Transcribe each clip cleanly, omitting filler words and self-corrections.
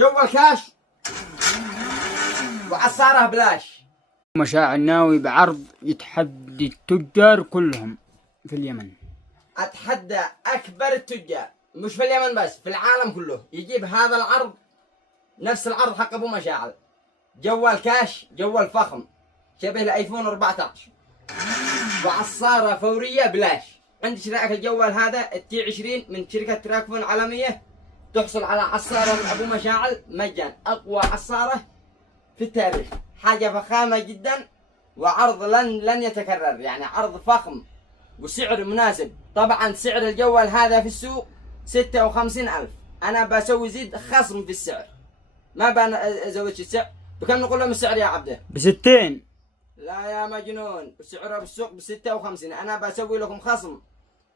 جوال كاش وعصارة بلاش. مشاعر ناوي بعرض يتحدي التجار كلهم في اليمن. أتحدى أكبر التجار مش في اليمن بس، في العالم كله، يجيب هذا العرض نفس العرض حق أبو مشاعل. جوال كاش، جوال فخم شبه الآيفون 14 وعصارة فورية بلاش. عند شراء الجوال هذا التي 20 من شركة تراكفون العالمية تحصل على عصارة من أبو مشاعل مجان، أقوى عصارة في التاريخ، حاجة فخامة جدا وعرض لن يتكرر، يعني عرض فخم وسعر مناسب. طبعا سعر الجوال هذا في السوق 56,000، أنا بسوي زيد خصم في السعر، ما بزودش السعر. بكم نقول لهم السعر يا عبده؟ ب60. لا يا مجنون، سعره بالسوق ب56، أنا بسوي لكم خصم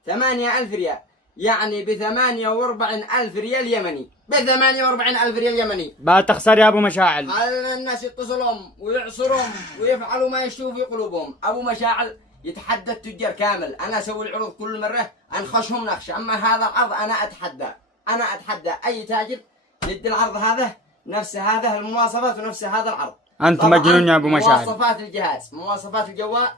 8,000 ريال، يعني ب48,000 ريال يمني، ب48,000 ريال يمني. ما تخسر يا ابو مشاعل. على الناس يتصلهم ويعصرهم ويفعلوا ما يشتهوا في قلوبهم. ابو مشاعل يتحدى التجار كامل، انا اسوي العروض كل مره انخشهم نخش، اما هذا العرض انا اتحدى اي تاجر يدي العرض هذا نفس هذا المواصفات ونفس هذا العرض. انت مجنون يا ابو مشاعل. مواصفات الجهاز، مواصفات الجوال،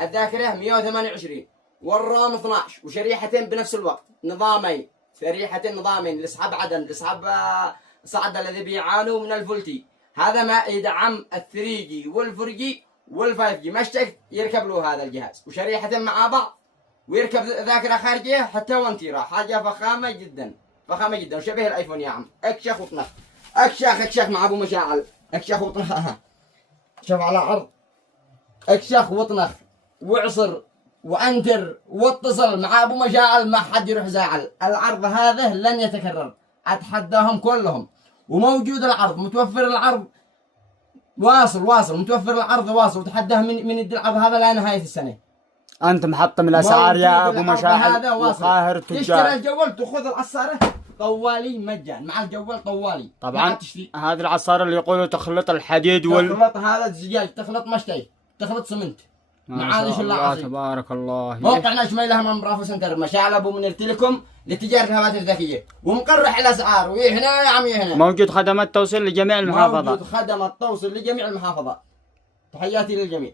الذاكره 128 والرام 12 وشريحتين بنفس الوقت، نظامين، شريحتين نظامين لاصحاب عدن، لاصحاب صعد الذي بيعانوا من الفولتي. هذا ما يدعم ال3 جي وال4 جي وال5 جي، مشتك يركب له هذا الجهاز، وشريحتين مع بعض، ويركب ذاكره خارجيه حتى 1 تيرا، حاجه فخامه جدا، فخامه جدا، وشبه الايفون يا عم. اكشخ وطنخ، اكشخ مع ابو مشاعل، اكشخ وطنخ. شوف على عرض، اكشخ وطنخ واعصر وانتر واتصل مع ابو مشاعل، ما حد يروح زاعل. العرض هذا لن يتكرر، اتحداهم كلهم. وموجود العرض، متوفر العرض، واصل متوفر العرض واصل، وتحداه من يدي العرض هذا لا نهايه السنه. انت محطم الاسعار يا ابو مشاعل وقاهر تشتري التجار. الجوال تاخذ العصاره طوالي مجان مع الجوال طوالي. طبعا هذه العصاره اللي يقولوا تخلط الحديد تخلط هذا الزجاج، تخلط مشتي، تخلط سمنت، معاذ الله تبارك الله. موقعنا شميله امام برافو سنتر مشاعل ابو منير تيليكوم لتجاره الهواتف الذكيه، ومقرح الاسعار. وهنا يا عمي هنا موجود خدمات توصيل لجميع المحافظات. موجود خدمات توصيل لجميع المحافظات. تحياتي للجميع.